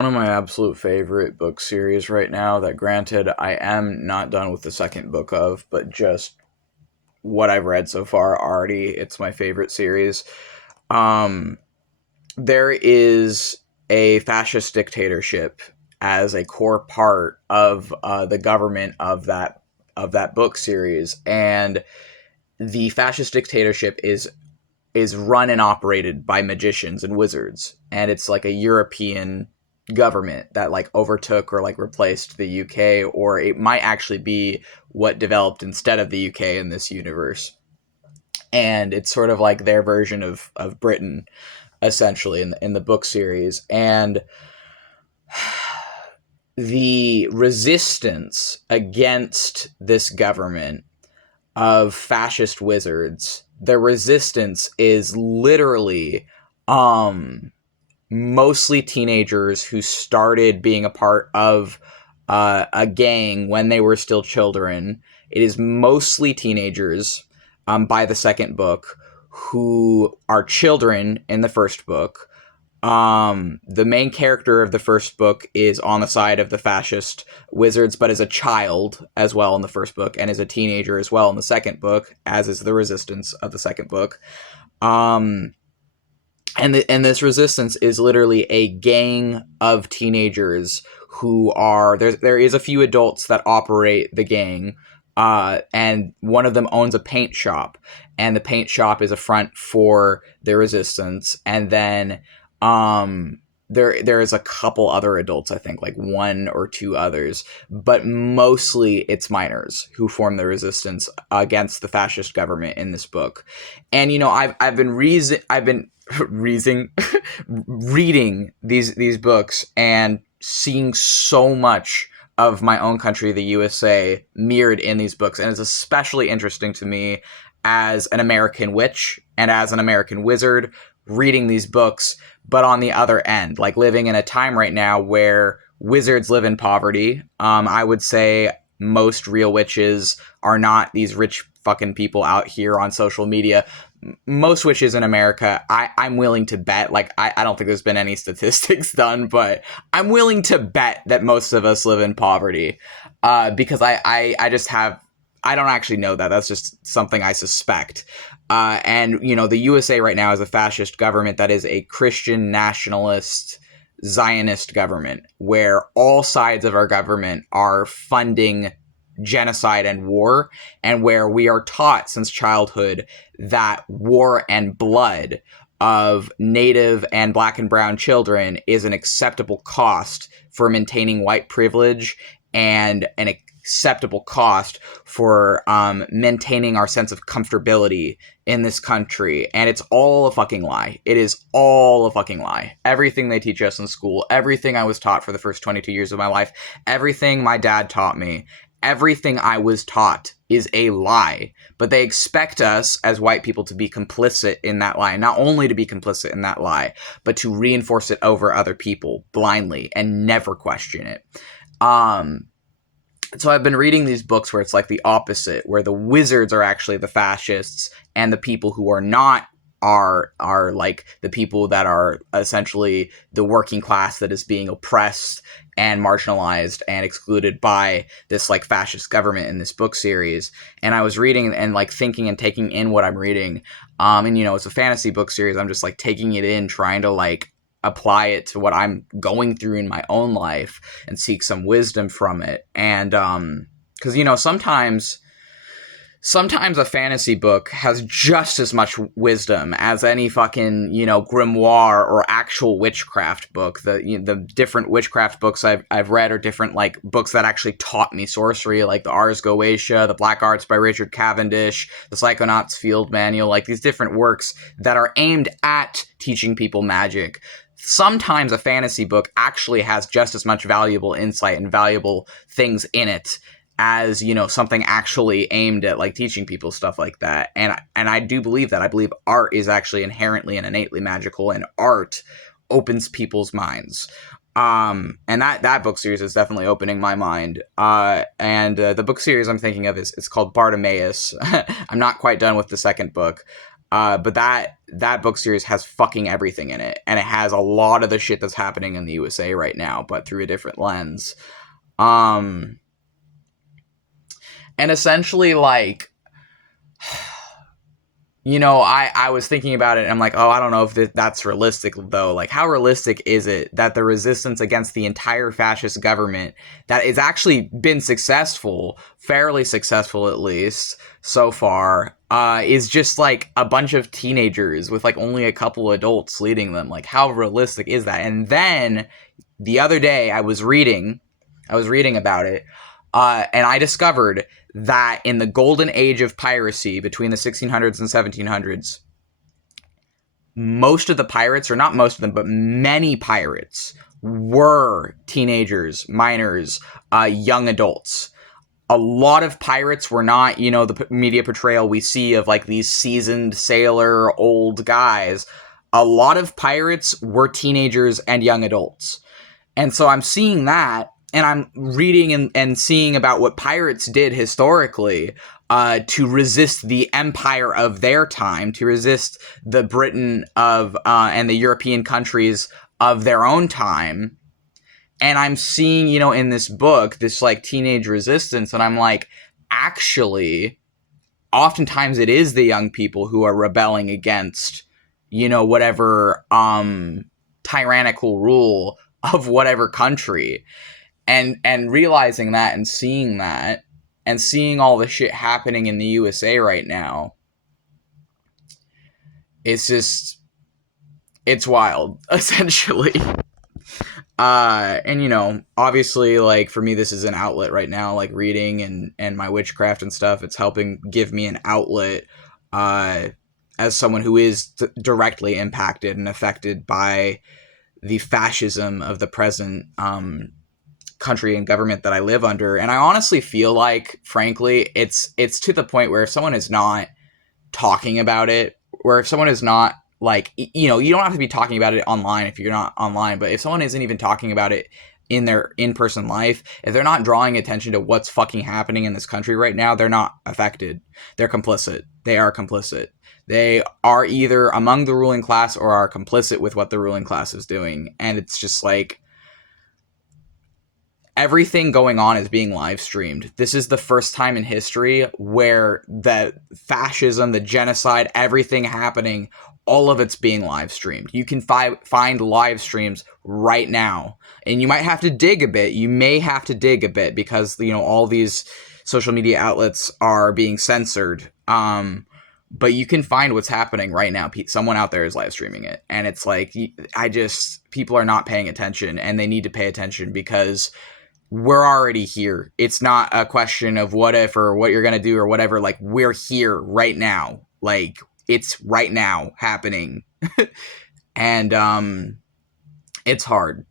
One of my absolute favorite book series right now that granted I am not done with the second book of, but just what I've read so far already, it's my favorite series. Um there is a fascist dictatorship as a core part of the government of that book series, and the fascist dictatorship is run and operated by magicians and wizards, and it's like a European government that like overtook or like replaced the UK, or it might actually be what developed instead of the UK in this universe. And it's sort of like their version of Britain, essentially, in the book series. And the resistance against this government of fascist wizards, the resistance is literally mostly teenagers who started being a part of a gang when they were still children. It is mostly teenagers by the second book who are children in the first book. The main character of the first book is on the side of the fascist wizards, but is a child as well in the first book, and is a teenager as well in the second book, as is the resistance of the second book. Um, and this resistance is literally a gang of teenagers who are there is a few adults that operate the gang, and one of them owns a paint shop, and the paint shop is a front for the resistance. And then there is a couple other adults, I think like one or two others, but mostly it's minors who form the resistance against the fascist government in this book. And I've been reason reading these books and seeing so much of my own country, the USA, mirrored in these books. And it's especially interesting to me as an American witch and as an American wizard reading these books, but on the other end, like living in a time right now where wizards live in poverty. I would say most real witches are not these rich fucking people out here on social media. Most witches in America, I'm willing to bet, like, I don't think there's been any statistics done, but I'm willing to bet that most of us live in poverty, because I just have, I don't actually know that. That's just something I suspect. And, the USA right now is a fascist government that is a Christian nationalist Zionist government, where all sides of our government are funding genocide and war, and where we are taught since childhood that war and blood of Native and Black and brown children is an acceptable cost for maintaining white privilege, and an acceptable cost for maintaining our sense of comfortability in this country. And it's all a fucking lie. It is all a fucking lie. Everything they teach us in school, everything I was taught for the first 22 years of my life, everything my dad taught me, everything I was taught is a lie. But they expect us as white people to be complicit in that lie. Not only to be complicit in that lie, but to reinforce it over other people blindly and never question it. So I've been reading these books where it's like the opposite, where the wizards are actually the fascists, and the people who are not are like the people that are essentially the working class that is being oppressed and marginalized and excluded by this like fascist government in this book series. And I was reading and like thinking and taking in what I'm reading. And it's a fantasy book series. I'm just like taking it in, trying to like apply it to what I'm going through in my own life and seek some wisdom from it. And because sometimes a fantasy book has just as much wisdom as any fucking, grimoire or actual witchcraft book. The different witchcraft books I've read are different, like, books that actually taught me sorcery, like the Ars Goetia, the Black Arts by Richard Cavendish, the Psychonauts Field Manual, like these different works that are aimed at teaching people magic. Sometimes a fantasy book actually has just as much valuable insight and valuable things in it as something actually aimed at like teaching people stuff like that. And I do believe that. I believe art is actually inherently and innately magical, and art opens people's minds. And that book series is definitely opening my mind. And the book series I'm thinking of is, it's called Bartimaeus. I'm not quite done with the second book. But that book series has fucking everything in it, and it has a lot of the shit that's happening in the USA right now, but through a different lens. And essentially, like, you know, I was thinking about it, and I'm like, oh, I don't know if that's realistic, though. Like, how realistic is it that the resistance against the entire fascist government that has actually been successful, fairly successful at least, so far, is just, like, a bunch of teenagers with, like, only a couple adults leading them? Like, how realistic is that? And then, the other day, I was reading about it, and I discovered that in the golden age of piracy between the 1600s and 1700s, most of the pirates, or not most of them, but many pirates were teenagers, minors, young adults. A lot of pirates were not, you know, the media portrayal we see of like these seasoned sailor old guys. A lot of pirates were teenagers and young adults. And so I'm seeing that, and I'm reading and seeing about what pirates did historically to resist the empire of their time, to resist the Britain of and the European countries of their own time. And I'm seeing, you know, in this book, this like teenage resistance, and I'm like, actually, oftentimes it is the young people who are rebelling against, you know, whatever tyrannical rule of whatever country. And realizing that and seeing all the shit happening in the USA right now, it's wild, essentially. And you know, obviously, like, for me, this is an outlet right now, like reading and my witchcraft and stuff. It's helping give me an outlet, as someone who is directly impacted and affected by the fascism of the present, country and government that I live under. And I honestly feel like, frankly, it's to the point where if someone is not talking about it, where if someone is not, like, you know, you don't have to be talking about it online if you're not online, but if someone isn't even talking about it in their in-person life, if they're not drawing attention to what's fucking happening in this country right now, they're not affected. They're complicit. They are complicit. They are either among the ruling class or are complicit with what the ruling class is doing. And it's just like, everything going on is being live streamed. This is the first time in history where the fascism, the genocide, everything happening, all of it's being live streamed. You can find live streams right now. And you might have to dig a bit. You may have to dig a bit because, you know, all these social media outlets are being censored. But you can find what's happening right now. Someone out there is live streaming it. And it's like, people are not paying attention, and they need to pay attention because we're already here. It's not a question of what if or what you're going to do or whatever. Like, we're here right now. Like, it's right now happening. And it's hard.